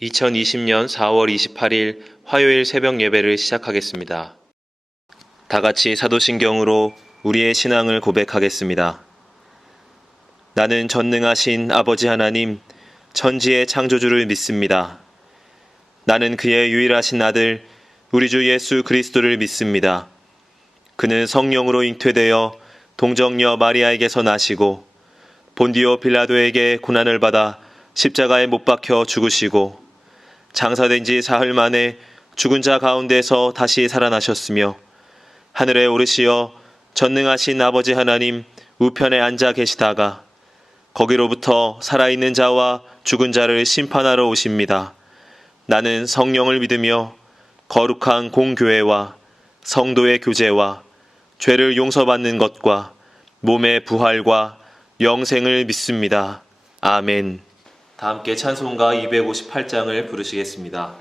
2020년 4월 28일 화요일 새벽 예배를 시작하겠습니다. 다 같이 사도신경으로 우리의 신앙을 고백하겠습니다. 나는 전능하신 아버지 하나님, 천지의 창조주를 믿습니다. 나는 그의 유일하신 아들, 우리 주 예수 그리스도를 믿습니다. 그는 성령으로 잉태되어 동정녀 마리아에게서 나시고 본디오 빌라도에게 고난을 받아 십자가에 못 박혀 죽으시고 장사된 지 사흘 만에 죽은 자 가운데서 다시 살아나셨으며 하늘에 오르시어 전능하신 아버지 하나님 우편에 앉아 계시다가 거기로부터 살아있는 자와 죽은 자를 심판하러 오십니다. 나는 성령을 믿으며 거룩한 공교회와 성도의 교제와 죄를 용서받는 것과 몸의 부활과 영생을 믿습니다. 아멘. 다 함께 찬송가 258장을 부르시겠습니다.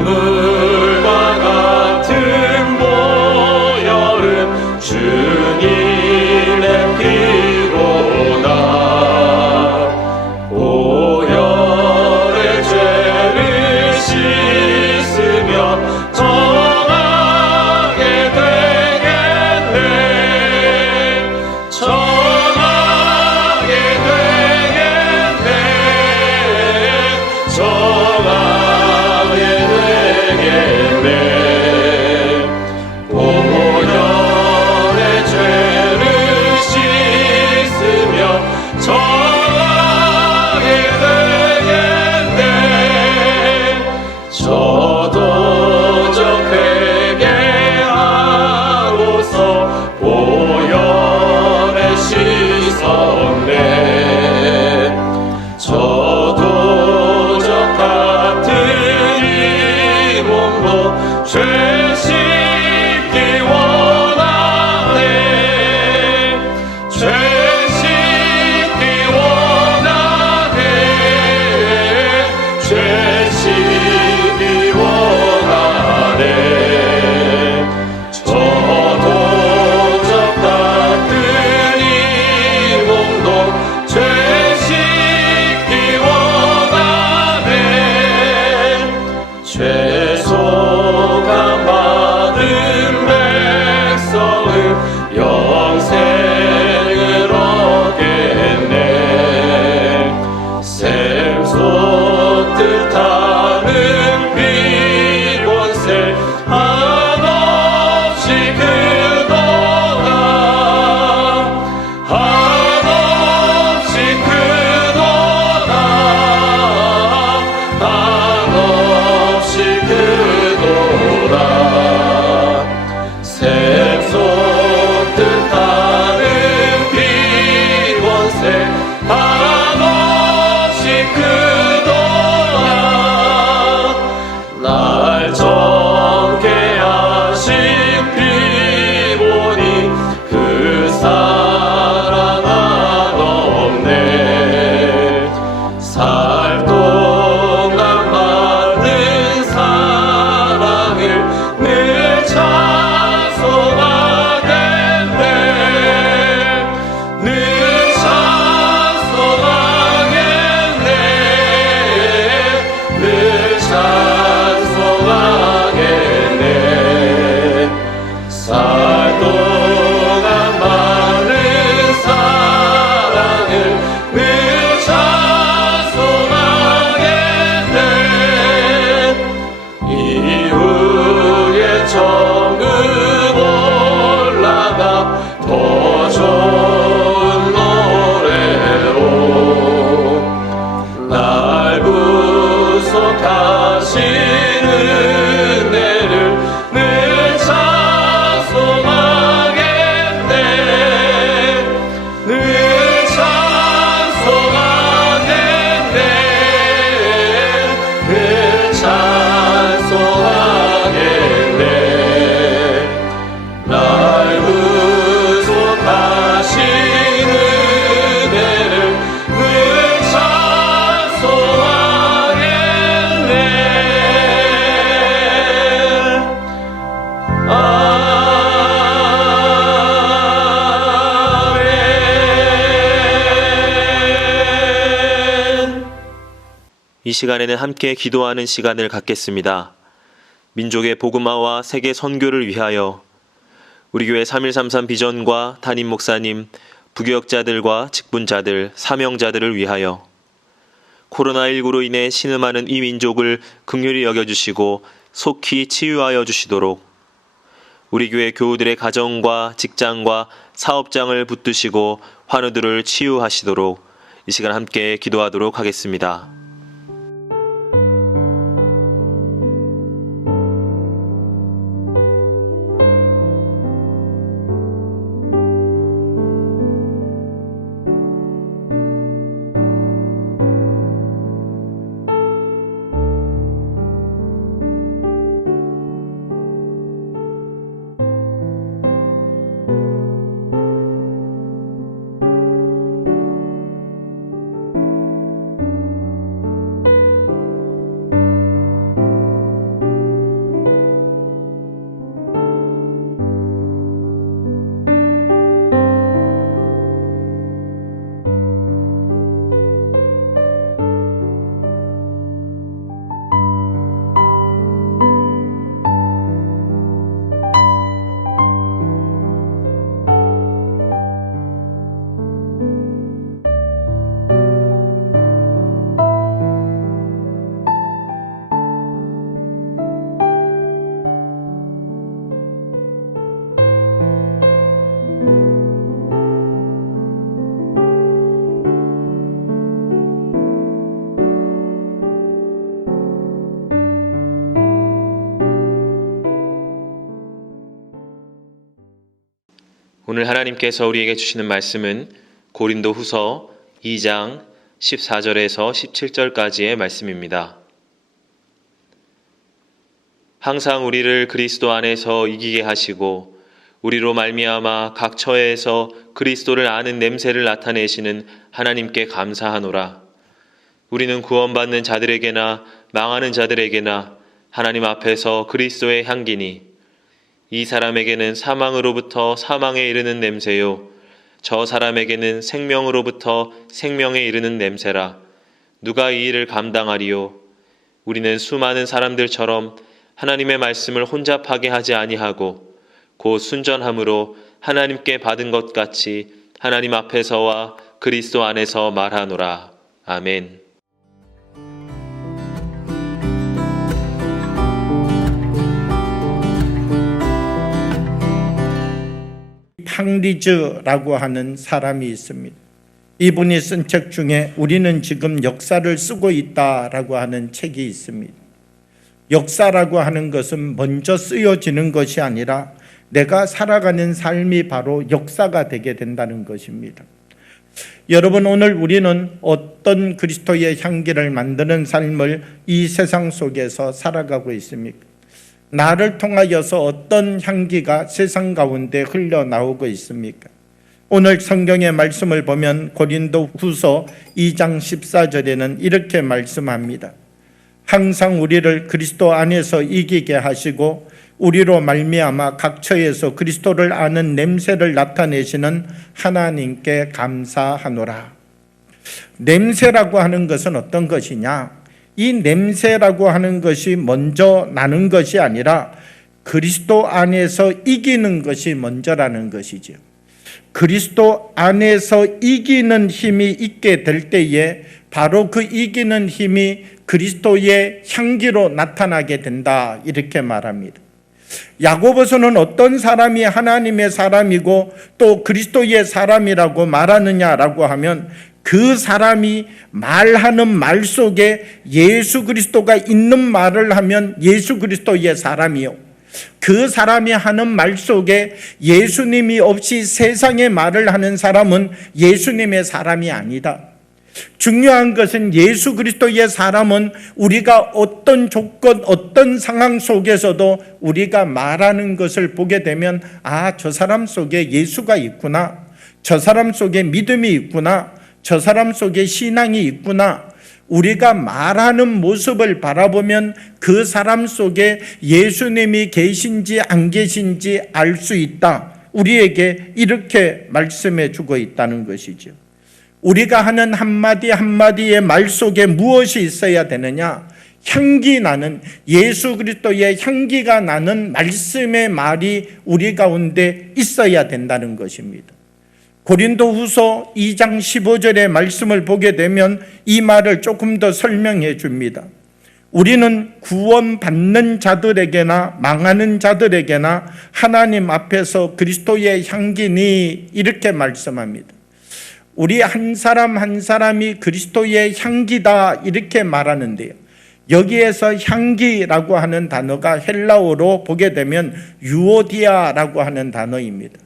샘물과 같은 보혈은 주님의 피로다. 보혈의 죄를 씻으며 정하게 되겠네. 정하게 되겠네. 정하게 되겠네. 보혈의 죄를 씻으며 정하게 되겠네. 저도적 회개하고서 보혈에 씻었네. 저도적 같은 이 몸도 죄 씻기 원하네. 죄 씻기 원하네. 죄 씻기 원하네. 저도적 같은 이 몸도 죄 씻기 원하네. 죄송함 받은 백성은 영생을 얻겠네. 샘솟듯 하는 비본새 한없이 크도다. 한없이 크도다. 한없이 크도다. 샘솟듯 하는 비본새 한없이 크도다. 날 정케 하신 피보니 그 사랑 한없네. 살동안 받는 사랑을 늘 찬송하겠네. 늘 찬송하겠네. 늘 찬송하겠네. 이 시간에는 함께 기도하는 시간을 갖겠습니다. 민족의 복음화와 세계 선교를 위하여 우리 교회 3133 비전과 담임 목사님, 부교역자들과 직분자들, 사명자들을 위하여 코로나19로 인해 신음하는 이 민족을 긍휼히 여겨주시고 속히 치유하여 주시도록 우리 교회 교우들의 가정과 직장과 사업장을 붙드시고 환우들을 치유하시도록 이 시간 함께 기도하도록 하겠습니다. 오늘 하나님께서 우리에게 주시는 말씀은 고린도 후서 2장 14절에서 17절까지의 말씀입니다. 항상 우리를 그리스도 안에서 이기게 하시고 우리로 말미암아 각 처에서 그리스도를 아는 냄새를 나타내시는 하나님께 감사하노라. 우리는 구원받는 자들에게나 망하는 자들에게나 하나님 앞에서 그리스도의 향기니 이 사람에게는 사망으로부터 사망에 이르는 냄새요 저 사람에게는 생명으로부터 생명에 이르는 냄새라. 누가 이 일을 감당하리요? 우리는 수많은 사람들처럼 하나님의 말씀을 혼잡하게 하지 아니하고 곧 순전함으로 하나님께 받은 것 같이 하나님 앞에서와 그리스도 안에서 말하노라. 아멘. 팡리즈라고 하는 사람이 있습니다. 이분이 쓴 책 중에 우리는 지금 역사를 쓰고 있다라고 하는 책이 있습니다. 역사라고 하는 것은 먼저 쓰여지는 것이 아니라 내가 살아가는 삶이 바로 역사가 되게 된다는 것입니다. 여러분, 오늘 우리는 어떤 그리스도의 향기를 만드는 삶을 이 세상 속에서 살아가고 있습니까? 나를 통하여서 어떤 향기가 세상 가운데 흘러나오고 있습니까? 오늘 성경의 말씀을 보면 고린도 후서 2장 14절에는 이렇게 말씀합니다. 항상 우리를 그리스도 안에서 이기게 하시고 우리로 말미암아 각 처에서 그리스도를 아는 냄새를 나타내시는 하나님께 감사하노라. 냄새라고 하는 것은 어떤 것이냐? 이 냄새라고 하는 것이 먼저 나는 것이 아니라 그리스도 안에서 이기는 것이 먼저라는 것이죠. 그리스도 안에서 이기는 힘이 있게 될 때에 바로 그 이기는 힘이 그리스도의 향기로 나타나게 된다, 이렇게 말합니다. 야고보서는 어떤 사람이 하나님의 사람이고 또 그리스도의 사람이라고 말하느냐라고 하면 그 사람이 말하는 말 속에 예수 그리스도가 있는 말을 하면 예수 그리스도의 사람이요, 그 사람이 하는 말 속에 예수님이 없이 세상의 말을 하는 사람은 예수님의 사람이 아니다. 중요한 것은 예수 그리스도의 사람은 우리가 어떤 조건, 어떤 상황 속에서도 우리가 말하는 것을 보게 되면 아, 저 사람 속에 예수가 있구나, 저 사람 속에 믿음이 있구나, 저 사람 속에 신앙이 있구나. 우리가 말하는 모습을 바라보면 그 사람 속에 예수님이 계신지 안 계신지 알 수 있다. 우리에게 이렇게 말씀해 주고 있다는 것이죠. 우리가 하는 한마디 한마디의 말 속에 무엇이 있어야 되느냐? 향기 나는, 예수 그리스도의 향기가 나는 말씀의 말이 우리 가운데 있어야 된다는 것입니다. 고린도후서 2장 15절의 말씀을 보게 되면 이 말을 조금 더 설명해 줍니다. 우리는 구원받는 자들에게나 망하는 자들에게나 하나님 앞에서 그리스도의 향기니, 이렇게 말씀합니다. 우리 한 사람 한 사람이 그리스도의 향기다, 이렇게 말하는데요. 여기에서 향기라고 하는 단어가 헬라어로 보게 되면 유오디아라고 하는 단어입니다.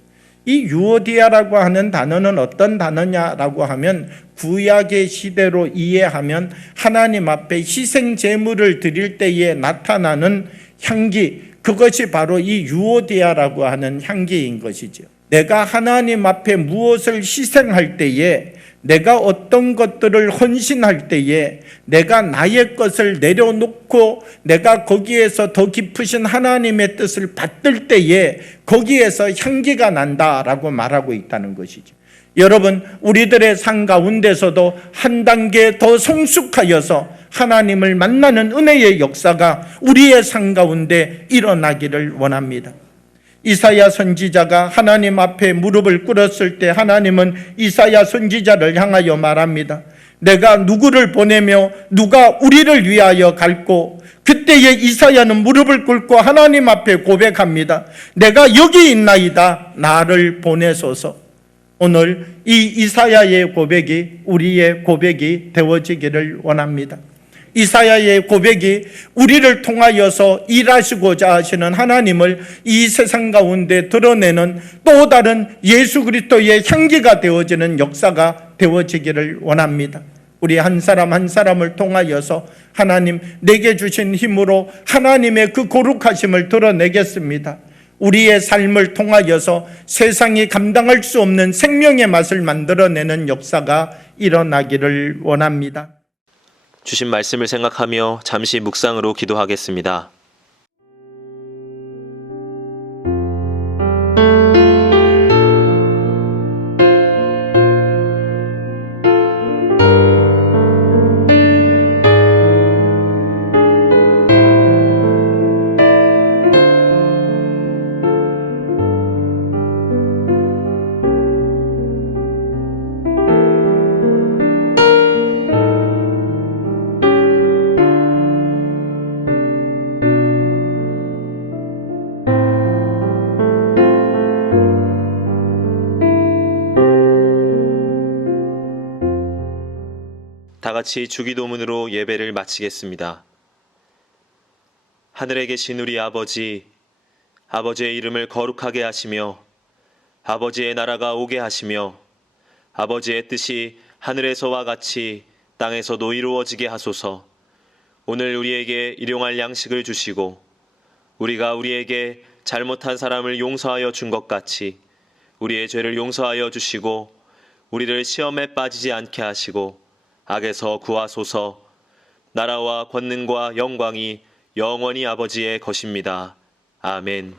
이 유오디아라고 하는 단어는 어떤 단어냐라고 하면, 구약의 시대로 이해하면 하나님 앞에 희생 제물을 드릴 때에 나타나는 향기, 그것이 바로 이 유오디아라고 하는 향기인 것이죠. 내가 하나님 앞에 무엇을 희생할 때에, 내가 어떤 것들을 헌신할 때에, 내가 나의 것을 내려놓고 내가 거기에서 더 깊으신 하나님의 뜻을 받들 때에 거기에서 향기가 난다라고 말하고 있다는 것이죠. 여러분, 우리들의 삶 가운데서도 한 단계 더 성숙하여서 하나님을 만나는 은혜의 역사가 우리의 삶 가운데 일어나기를 원합니다. 이사야 선지자가 하나님 앞에 무릎을 꿇었을 때 하나님은 이사야 선지자를 향하여 말합니다. 내가 누구를 보내며 누가 우리를 위하여 갈고, 그때에 이사야는 무릎을 꿇고 하나님 앞에 고백합니다. 내가 여기 있나이다, 나를 보내소서. 오늘 이 이사야의 고백이 우리의 고백이 되어지기를 원합니다. 이사야의 고백이 우리를 통하여서 일하시고자 하시는 하나님을 이 세상 가운데 드러내는 또 다른 예수 그리스도의 향기가 되어지는 역사가 되어지기를 원합니다. 우리 한 사람 한 사람을 통하여서 하나님 내게 주신 힘으로 하나님의 그 거룩하심을 드러내겠습니다. 우리의 삶을 통하여서 세상이 감당할 수 없는 생명의 맛을 만들어내는 역사가 일어나기를 원합니다. 주신 말씀을 생각하며 잠시 묵상으로 기도하겠습니다. 다 같이 주기도문으로 예배를 마치겠습니다. 하늘에 계신 우리 아버지, 아버지의 이름을 거룩하게 하시며 아버지의 나라가 오게 하시며 아버지의 뜻이 하늘에서와 같이 땅에서도 이루어지게 하소서. 오늘 우리에게 일용할 양식을 주시고 우리가 우리에게 잘못한 사람을 용서하여 준 것 같이 우리의 죄를 용서하여 주시고 우리를 시험에 빠지지 않게 하시고 악에서 구하소서. 나라와 권능과 영광이 영원히 아버지의 것입니다. 아멘.